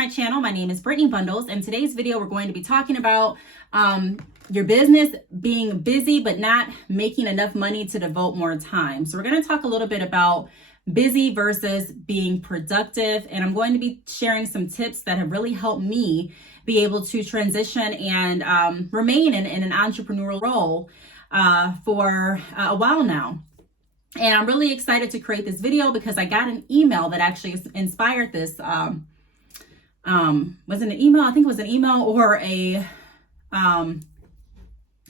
my channel. My name is Brittney Bundles, and today's video we're going to be talking about your business being busy but not making enough money to devote more time. So we're going to talk a little bit about busy versus being productive, and I'm going to be sharing some tips that have really helped me be able to transition and remain in an entrepreneurial role for a while now. And I'm really excited to create this video because I got an email that actually inspired this. Was it an email? I think it was an email or a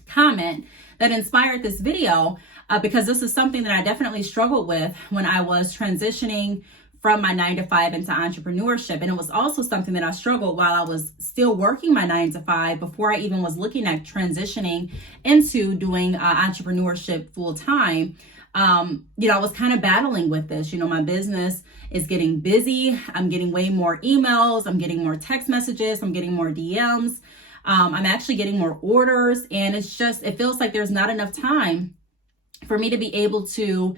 comment that inspired this video because this is something that I definitely struggled with when I was transitioning from my 9-to-5 into entrepreneurship. And it was also something that I struggled while I was still working my 9-to-5 before I even was looking at transitioning into doing entrepreneurship full time. I was kind of battling with this. My business is getting busy. I'm getting way more emails. I'm getting more text messages. I'm getting more DMs. I'm actually getting more orders. And it feels like there's not enough time for me to be able to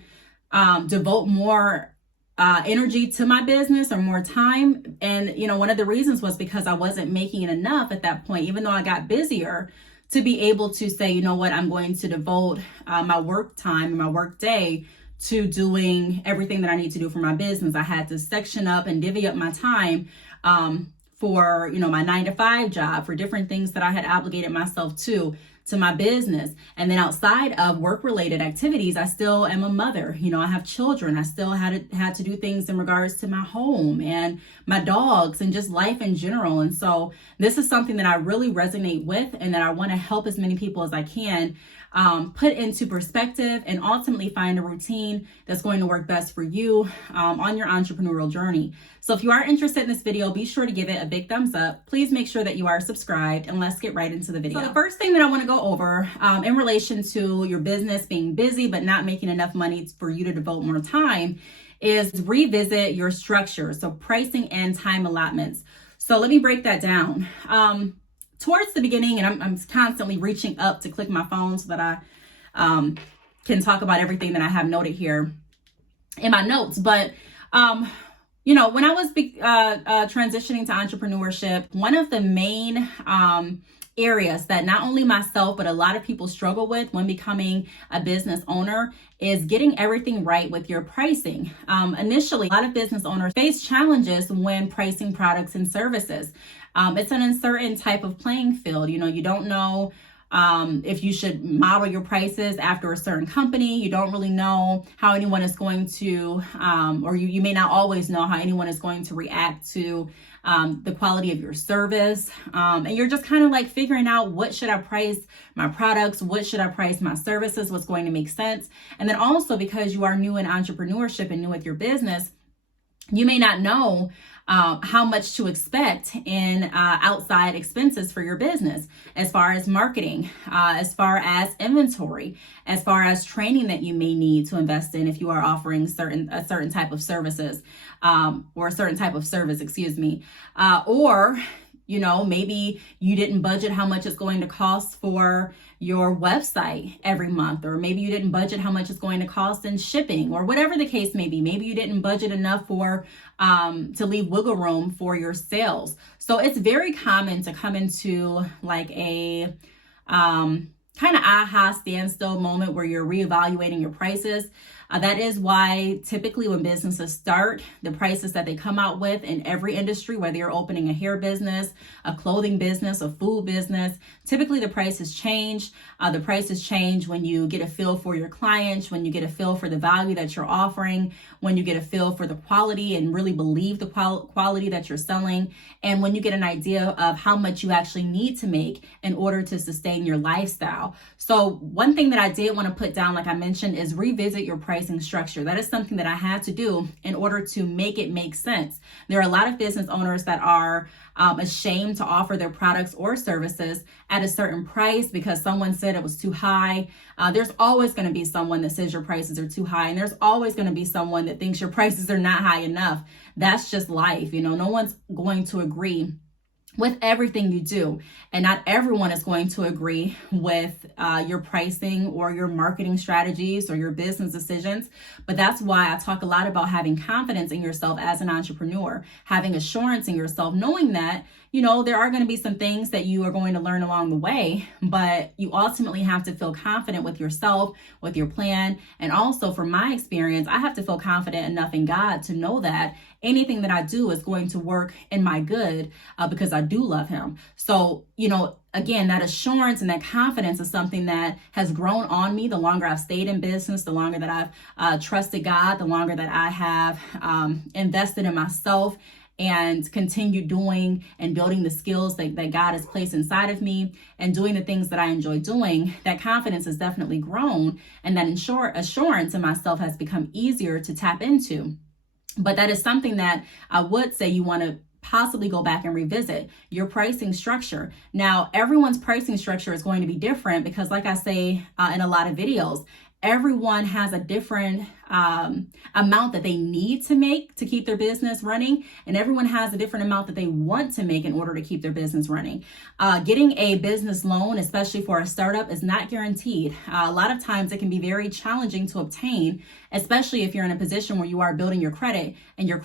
devote more energy to my business or more time. And, one of the reasons was because I wasn't making enough at that point, even though I got busier, to be able to say, you know what, I'm going to devote my work time and my work day to doing everything that I need to do for my business. I had to section up and divvy up my time for, my 9-to-5 job, for different things that I had obligated myself to my business. And then outside of work-related activities, I still am a mother. I have children. I still had to do things in regards to my home and my dogs and just life in general. And so this is something that I really resonate with and that I want to help as many people as I can put into perspective and ultimately find a routine that's going to work best for you on your entrepreneurial journey. So if you are interested in this video, be sure to give it a big thumbs up. Please make sure that you are subscribed, and let's get right into the video. So the first thing that I want to go over in relation to your business being busy but not making enough money for you to devote more time is revisit your structure. So pricing and time allotments. So let me break that down. Towards the beginning, and I'm constantly reaching up to click my phone so that I can talk about everything that I have noted here in my notes. But, when I was transitioning to entrepreneurship, one of the main areas that not only myself, but a lot of people struggle with when becoming a business owner is getting everything right with your pricing. Initially, a lot of business owners face challenges when pricing products and services. It's an uncertain type of playing field. You don't know if you should model your prices after a certain company. You don't really know how anyone is going to, or you may not always know how anyone is going to react to the quality of your service. And you're just kind of like figuring out, what should I price my products? What should I price my services? What's going to make sense? And then also, because you are new in entrepreneurship and new with your business, you may not know how much to expect in outside expenses for your business, as far as marketing, as far as inventory, as far as training that you may need to invest in if you are offering a certain type of services or a certain type of service, or maybe you didn't budget how much it's going to cost for your website every month, or maybe you didn't budget how much it's going to cost in shipping, or whatever the case may be. Maybe you didn't budget enough for to leave wiggle room for your sales. So it's very common to come into like a kind of aha standstill moment where you're reevaluating your prices. That is why typically when businesses start, the prices that they come out with in every industry, whether you're opening a hair business, a clothing business, a food business, typically the prices change. The prices change when you get a feel for your clients, when you get a feel for the value that you're offering, when you get a feel for the quality and really believe the quality that you're selling, and when you get an idea of how much you actually need to make in order to sustain your lifestyle. So one thing that I did want to put down, like I mentioned, is revisit your pricing structure. That is something that I had to do in order to make it make sense. There are a lot of business owners that are ashamed to offer their products or services at a certain price because someone said it was too high. There's always going to be someone that says your prices are too high, and there's always going to be someone that thinks your prices are not high enough. That's just life. No one's going to agree with everything you do. And not everyone is going to agree with your pricing or your marketing strategies or your business decisions. But that's why I talk a lot about having confidence in yourself as an entrepreneur, having assurance in yourself, knowing that, there are going to be some things that you are going to learn along the way, but you ultimately have to feel confident with yourself, with your plan. And also, from my experience, I have to feel confident enough in God to know that anything that I do is going to work in my good because I do love him. So, again, that assurance and that confidence is something that has grown on me the longer I've stayed in business, the longer that I've trusted God, the longer that I have invested in myself and continue doing and building the skills that God has placed inside of me and doing the things that I enjoy doing. That confidence has definitely grown, and that assurance in myself has become easier to tap into. But that is something that I would say you want to possibly go back and revisit your pricing structure. Now, everyone's pricing structure is going to be different because, like I say in a lot of videos, everyone has a different amount that they need to make to keep their business running, and everyone has a different amount that they want to make in order to keep their business running. Getting a business loan, especially for a startup, is not guaranteed. A lot of times it can be very challenging to obtain, especially if you're in a position where you are building your credit and your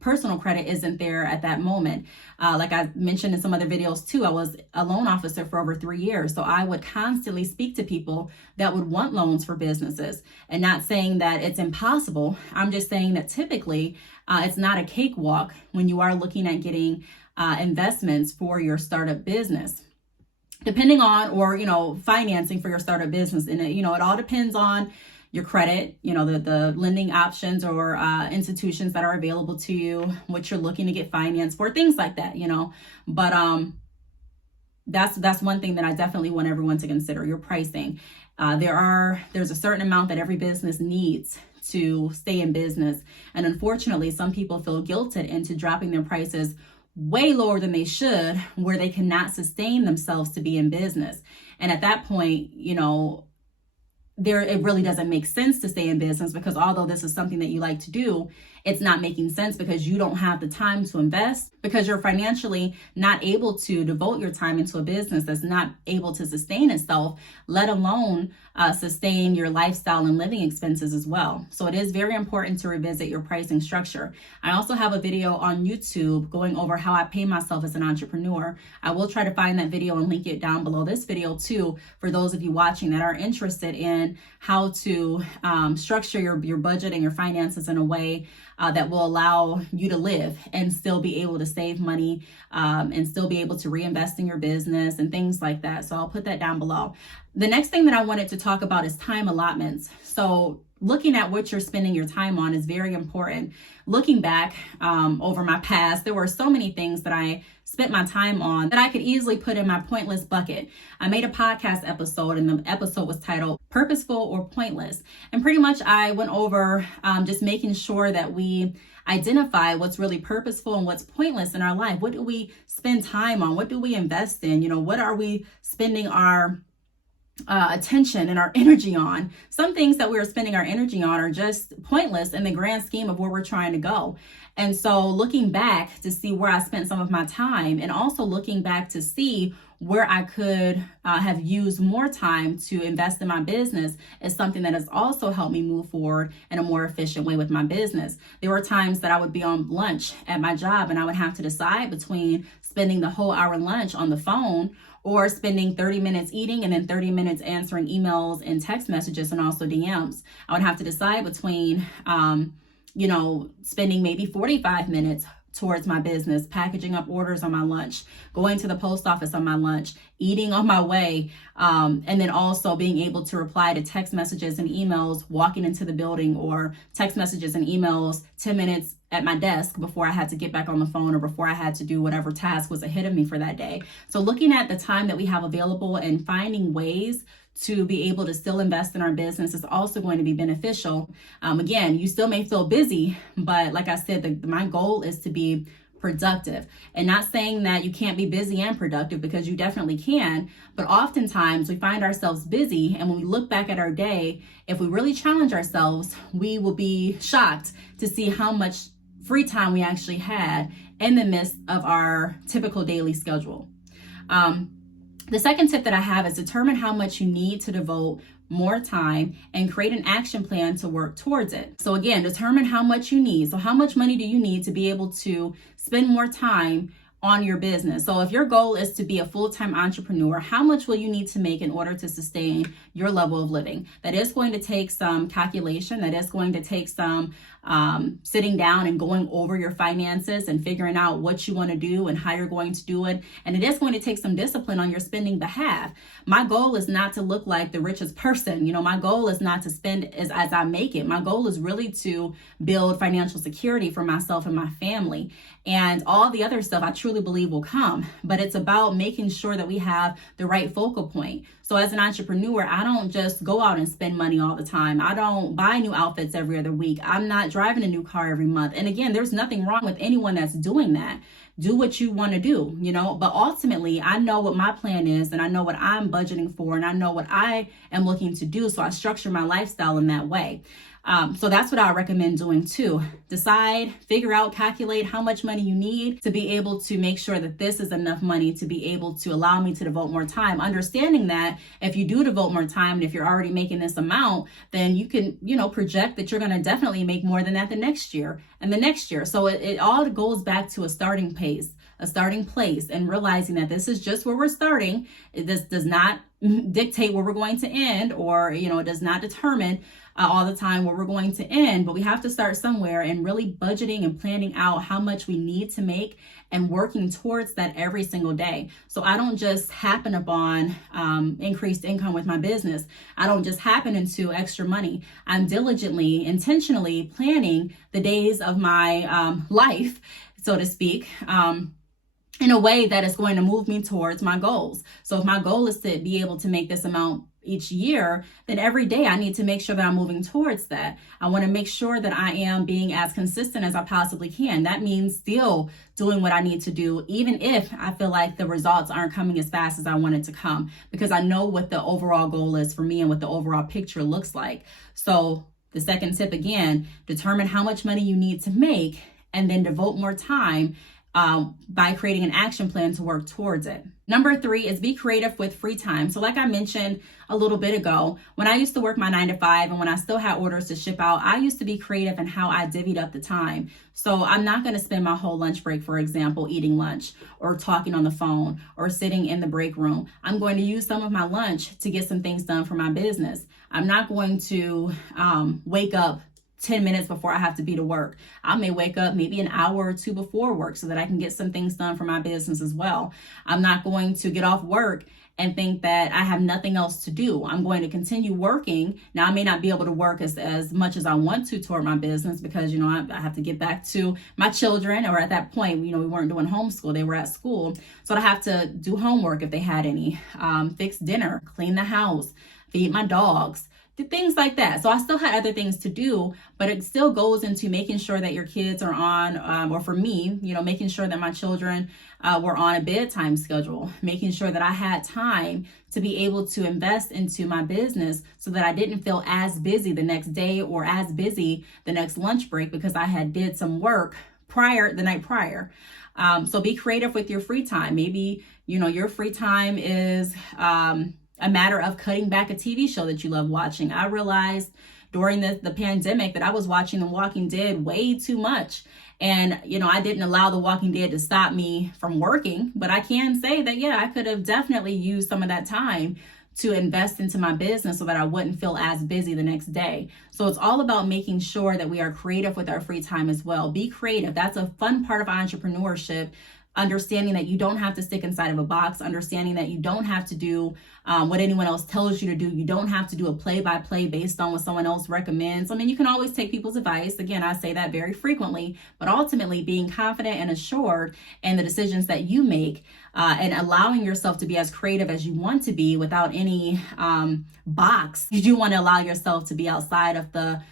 personal credit isn't there at that moment. Like I mentioned in some other videos too, I was a loan officer for over 3 years. So I would constantly speak to people that would want loans for businesses, and not saying that it's impossible. I'm just saying that typically it's not a cakewalk when you are looking at getting investments for your startup business, depending on, or, financing for your startup business. And, it all depends on your credit, the lending options or institutions that are available to you, what you're looking to get financed for, things like that, But that's one thing that I definitely want everyone to consider, your pricing. There's a certain amount that every business needs to stay in business. And unfortunately, some people feel guilted into dropping their prices way lower than they should, where they cannot sustain themselves to be in business. And at that point, it really doesn't make sense to stay in business, because although this is something that you like to do, it's not making sense because you don't have the time to invest, because you're financially not able to devote your time into a business that's not able to sustain itself, let alone sustain your lifestyle and living expenses as well. So it is very important to revisit your pricing structure. I also have a video on YouTube going over how I pay myself as an entrepreneur. I will try to find that video and link it down below this video too, for those of you watching that are interested in how to structure your budget and your finances in a way that will allow you to live and still be able to save money and still be able to reinvest in your business and things like that. So I'll put that down below. The next thing that I wanted to talk about is time allotments. So looking at what you're spending your time on is very important. Looking back over my past, there were so many things that I spent my time on that I could easily put in my pointless bucket. I made a podcast episode, and the episode was titled Purposeful or Pointless. And pretty much I went over just making sure that we identify what's really purposeful and what's pointless in our life. What do we spend time on? What do we invest in? What are we spending our attention and our energy on? Some things that we're spending our energy on are just pointless in the grand scheme of where we're trying to go. And so looking back to see where I spent some of my time, and also looking back to see where I could have used more time to invest in my business, is something that has also helped me move forward in a more efficient way with my business. There were times that I would be on lunch at my job and I would have to decide between spending the whole hour lunch on the phone or spending 30 minutes eating and then 30 minutes answering emails and text messages and also DMs. I would have to decide between, spending maybe 45 minutes towards my business, packaging up orders on my lunch, going to the post office on my lunch, eating on my way, and then also being able to reply to text messages and emails walking into the building, or text messages and emails 10 minutes at my desk before I had to get back on the phone or before I had to do whatever task was ahead of me for that day. So looking at the time that we have available and finding ways to be able to still invest in our business is also going to be beneficial. Again, you still may feel busy, but like I said, my goal is to be productive. And not saying that you can't be busy and productive, because you definitely can, but oftentimes we find ourselves busy, and when we look back at our day, if we really challenge ourselves, we will be shocked to see how much free time we actually had in the midst of our typical daily schedule. The second tip that I have is determine how much you need to devote more time and create an action plan to work towards it. So again, determine how much you need. So how much money do you need to be able to spend more time on your business? So if your goal is to be a full-time entrepreneur, how much will you need to make in order to sustain your level of living? That is going to take some calculation. That is going to take some sitting down and going over your finances and figuring out what you want to do and how you're going to do it. And it is going to take some discipline on your spending behalf. My goal is not to look like the richest person. My goal is not to spend as I make it. My goal is really to build financial security for myself and my family. And all the other stuff I truly believe will come. But it's about making sure that we have the right focal point. So as an entrepreneur, I don't just go out and spend money all the time. I don't buy new outfits every other week. I'm not driving a new car every month. And again, there's nothing wrong with anyone that's doing that. Do what you want to do, but ultimately I know what my plan is and I know what I'm budgeting for and I know what I am looking to do. So I structure my lifestyle in that way. So that's what I recommend doing too. Decide, figure out, calculate how much money you need to be able to make sure that this is enough money to be able to allow me to devote more time. Understanding that if you do devote more time and if you're already making this amount, then you can, project that you're going to definitely make more than that the next year and the next year. So it all goes back to a starting place, and realizing that this is just where we're starting. This does not dictate where we're going to end, or, it does not determine all the time where we're going to end, but we have to start somewhere and really budgeting and planning out how much we need to make and working towards that every single day. So I don't just happen upon increased income with my business. I don't just happen into extra money. I'm diligently, intentionally planning the days of my life, so to speak, in a way that is going to move me towards my goals. So if my goal is to be able to make this amount each year, then every day I need to make sure that I'm moving towards that. I want to make sure that I am being as consistent as I possibly can. That means still doing what I need to do, even if I feel like the results aren't coming as fast as I want it to come, because I know what the overall goal is for me and what the overall picture looks like. So the second tip, again, determine how much money you need to make and then devote more time by creating an action plan to work towards it. Number 3 is be creative with free time. So like I mentioned a little bit ago, when I used to work my 9 to 5 and when I still had orders to ship out, I used to be creative in how I divvied up the time. So I'm not going to spend my whole lunch break, for example, eating lunch or talking on the phone or sitting in the break room. I'm going to use some of my lunch to get some things done for my business. I'm not going to wake up 10 minutes before I have to be to work. I may wake up maybe an hour or two before work so that I can get some things done for my business as well. I'm not going to get off work and think that I have nothing else to do. I'm going to continue working. Now, I may not be able to work as much as I want to toward my business because, I have to get back to my children, or at that point, we weren't doing homeschool. They were at school. So I have to do homework if they had any, fix dinner, clean the house, feed my dogs, things like that. So I still had other things to do, but it still goes into making sure that your kids are on, or for me, making sure that my children were on a bedtime schedule, making sure that I had time to be able to invest into my business so that I didn't feel as busy the next day or as busy the next lunch break because I had did some work the night prior. So be creative with your free time. Maybe, your free time is, a matter of cutting back a TV show that you love watching. I realized during the pandemic that I was watching The Walking Dead way too much. And, I didn't allow The Walking Dead to stop me from working, but I can say that, I could have definitely used some of that time to invest into my business so that I wouldn't feel as busy the next day. So it's all about making sure that we are creative with our free time as well. Be creative. That's a fun part of entrepreneurship. Understanding that you don't have to stick inside of a box, understanding that you don't have to do what anyone else tells you to do. You don't have to do a play-by-play based on what someone else recommends. I mean, you can always take people's advice. Again, I say that very frequently, but ultimately being confident and assured in the decisions that you make and allowing yourself to be as creative as you want to be without any box. You do want to allow yourself to be outside of the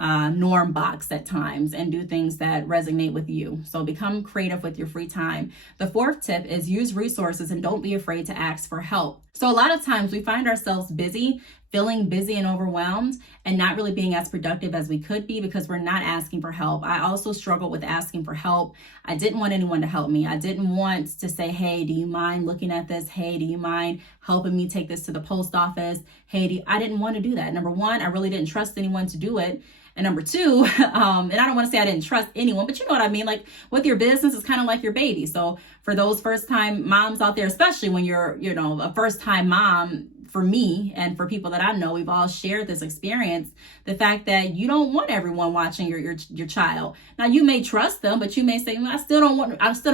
norm box at times and do things that resonate with you. So become creative with your free time. The fourth tip is use resources and don't be afraid to ask for help. So a lot of times we find ourselves busy, feeling busy and overwhelmed, and not really being as productive as we could be because we're not asking for help. I also struggled with asking for help. I didn't want anyone to help me. I didn't want to say, hey, do you mind looking at this? Hey, do you mind helping me take this to the post office? Hey, I didn't want to do that. Number one, I really didn't trust anyone to do it. And number two, and I don't want to say I didn't trust anyone, but you know what I mean? Like with your business, it's kind of like your baby. So for those first time moms out there, especially when you're, a first time mom, for me and for people that I know, we've all shared this experience, the fact that you don't want everyone watching your child. Now you may trust them, but you may say, well, I still don't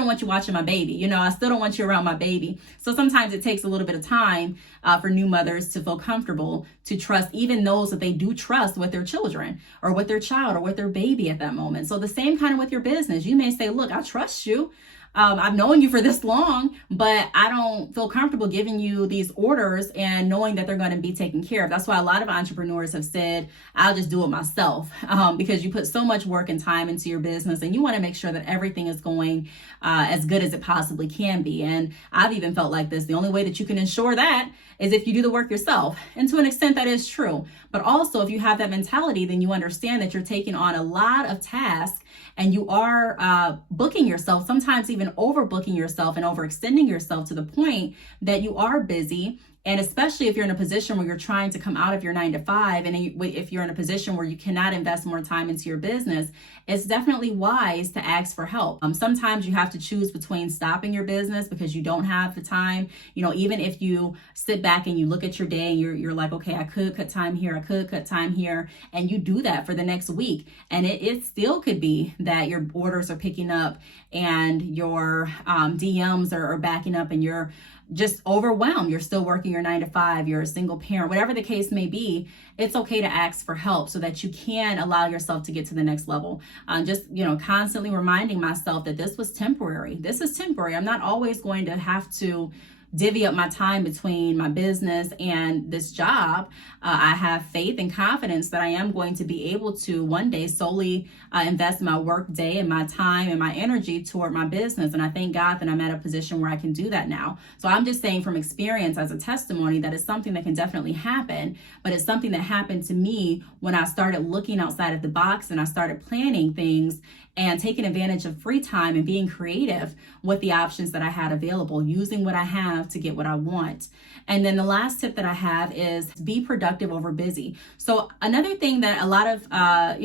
want you watching my baby. I still don't want you around my baby. So sometimes it takes a little bit of time for new mothers to feel comfortable to trust even those that they do trust with their children or with their child or with their baby at that moment. So the same kind of with your business. You may say, look, I trust you. I've known you for this long, but I don't feel comfortable giving you these orders and knowing that they're going to be taken care of. That's why a lot of entrepreneurs have said, I'll just do it myself, because you put so much work and time into your business and you want to make sure that everything is going as good as it possibly can be. And I've even felt like this. The only way that you can ensure that is if you do the work yourself. And to an extent, that is true. But also, if you have that mentality, then you understand that you're taking on a lot of tasks and you are booking yourself, sometimes even overbooking yourself and overextending yourself to the point that you are busy. And especially if you're in a position where you're trying to come out of your 9-to-5, and if you're in a position where you cannot invest more time into your business, it's definitely wise to ask for help. Sometimes you have to choose between stopping your business because you don't have the time. Even if you sit back and you look at your day and you're like, okay, I could cut time here, I could cut time here, and you do that for the next week. And it still could be that your orders are picking up and your DMs are backing up and you're just overwhelmed. You're still working your 9-to-5, you're a single parent, whatever the case may be. It's okay to ask for help so that you can allow yourself to get to the next level. Constantly reminding myself that this was temporary. This is temporary. I'm not always going to have to divvy up my time between my business and this job. I have faith and confidence that I am going to be able to one day solely invest my work day and my time and my energy toward my business. And I thank God that I'm at a position where I can do that now. So I'm just saying from experience as a testimony that it's something that can definitely happen, but it's something that happened to me when I started looking outside of the box and I started planning things and taking advantage of free time and being creative with the options that I had available, using what I have to get what I want. And then the last tip that I have is be productive over busy. So another thing that a lot of, I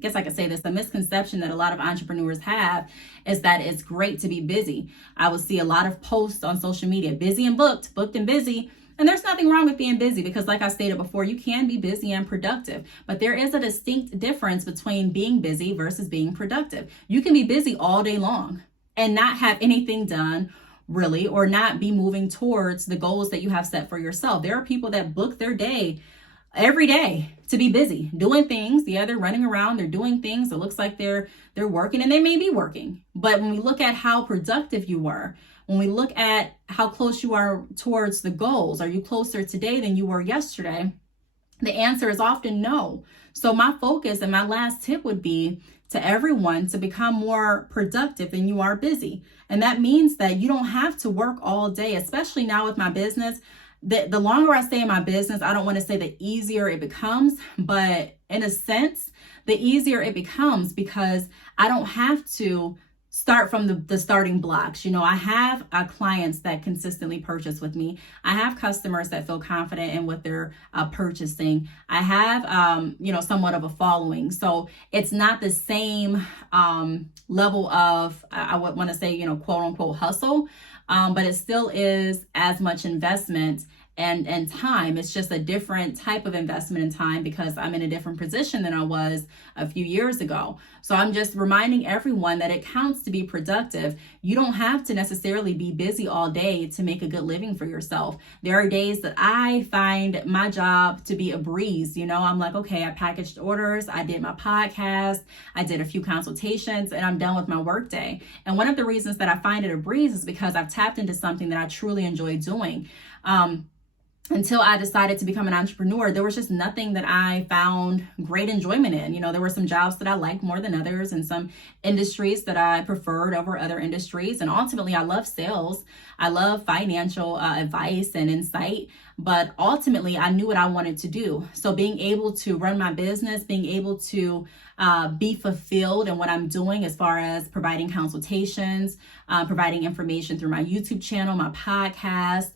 guess I could say this, the misconception that a lot of entrepreneurs have is that it's great to be busy. I will see a lot of posts on social media, busy and booked and busy. And there's nothing wrong with being busy because like I stated before, you can be busy and productive, but there is a distinct difference between being busy versus being productive. You can be busy all day long and not have anything done really, or not be moving towards the goals that you have set for yourself. There are people that book their day every day to be busy doing things. Yeah, they're running around, they're doing things. It looks like they're working, and they may be working. But when we look at how productive you were, when we look at how close you are towards the goals, are you closer today than you were yesterday? The answer is often no. So my focus and my last tip would be to everyone to become more productive than you are busy. And that means that you don't have to work all day, especially now with my business. The longer I stay in my business, I don't want to say the easier it becomes, but in a sense, the easier it becomes because I don't have to start from the starting blocks. I have clients that consistently purchase with me. I have customers that feel confident in what they're purchasing. I have, somewhat of a following. So it's not the same level of, I would want to say, quote unquote hustle, but it still is as much investment and time. It's just a different type of investment in time because I'm in a different position than I was a few years ago. So I'm just reminding everyone that it counts to be productive. You don't have to necessarily be busy all day to make a good living for yourself. There are days that I find my job to be a breeze. I'm like, okay, I packaged orders, I did my podcast, I did a few consultations, and I'm done with my workday. And one of the reasons that I find it a breeze is because I've tapped into something that I truly enjoy doing. until I decided to become an entrepreneur, there was just nothing that I found great enjoyment in. You know, there were some jobs that I liked more than others and some industries that I preferred over other industries. And ultimately, I love sales. I love financial advice and insight. But ultimately, I knew what I wanted to do. So being able to run my business, being able to be fulfilled in what I'm doing as far as providing consultations, providing information through my YouTube channel, my podcast,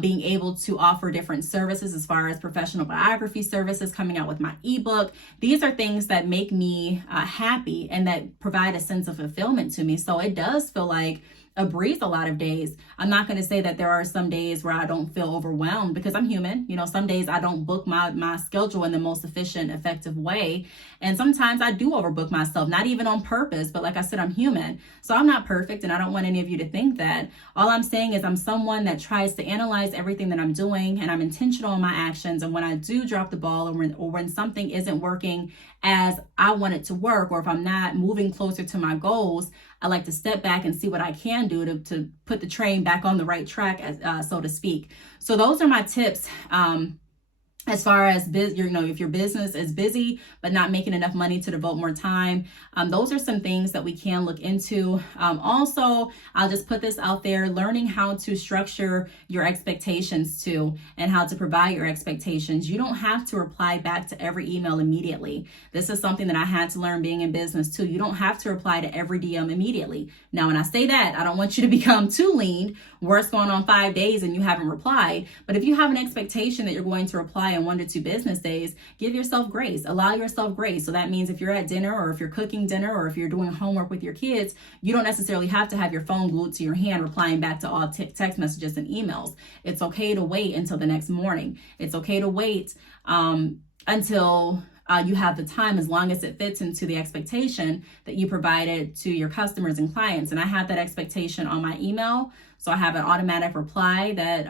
being able to offer different services as far as professional biography services, coming out with my ebook. These are things that make me happy and that provide a sense of fulfillment to me. So it does feel like a breeze a lot of days. I'm not going to say that there are some days where I don't feel overwhelmed, because I'm human. You know, some days I don't book my schedule in the most efficient, effective way. And sometimes I do overbook myself, not even on purpose, but like I said, I'm human. So I'm not perfect, and I don't want any of you to think that. All I'm saying is I'm someone that tries to analyze everything that I'm doing, and I'm intentional in my actions. And when I do drop the ball, or when something isn't working as I want it to work, or if I'm not moving closer to my goals, I like to step back and see what I can do to put the train back on the right track, so to speak. So those are my tips. As far as if your business is busy but not making enough money to devote more time, those are some things that we can look into. Also, I'll just put this out there: learning how to structure your expectations too, and how to provide your expectations. You don't have to reply back to every email immediately. This is something that I had to learn being in business too. You don't have to reply to every DM immediately. Now, when I say that, I don't want you to become too lean, where it's going on 5 days and you haven't replied. But if you have an expectation that you're going to reply in 1 to 2 business days, give yourself grace. Allow yourself grace. So that means if you're at dinner, or if you're cooking dinner, or if you're doing homework with your kids, you don't necessarily have to have your phone glued to your hand replying back to all text messages and emails. It's okay to wait until the next morning. It's okay to wait until you have the time, as long as it fits into the expectation that you provided to your customers and clients. And I have that expectation on my email. So I have an automatic reply that,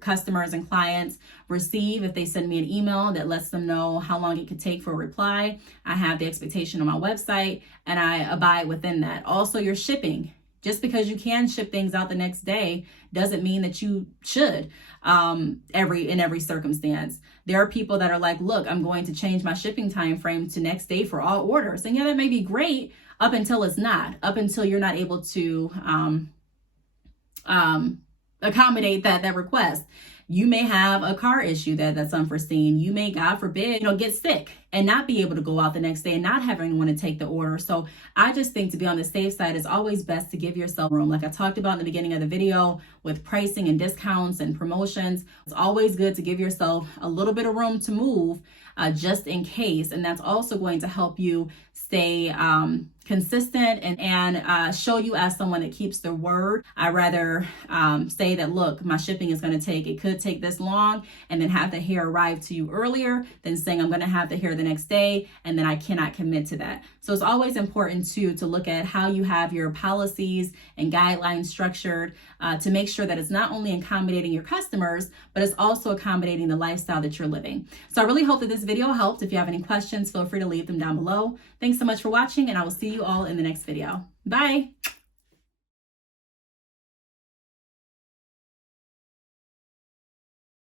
customers and clients receive if they send me an email that lets them know how long it could take for a reply. I have the expectation on my website, and I abide within that. Also, your shipping. Just because you can ship things out the next day doesn't mean that you should in every circumstance. There are people that are like, look, I'm going to change my shipping time frame to next day for all orders. And yeah, that may be great up until it's not, up until you're not able to accommodate that request. You may have a car issue that's unforeseen. You may, God forbid, get sick and not be able to go out the next day and not have anyone to take the order. So I just think to be on the safe side, it's always best to give yourself room. Like I talked about in the beginning of the video with pricing and discounts and promotions, it's always good to give yourself a little bit of room to move just in case. And that's also going to help you stay consistent and show you as someone that keeps their word. I'd rather say that, look, my shipping is going to it could take this long, and then have the hair arrive to you earlier, than saying I'm going to have the hair the next day and then I cannot commit to that. So it's always important to look at how you have your policies and guidelines structured to make sure that it's not only accommodating your customers, but it's also accommodating the lifestyle that you're living. So I really hope that this video helped. If you have any questions, feel free to leave them down below. Thanks so much for watching, and I will see you all in the next video. Bye.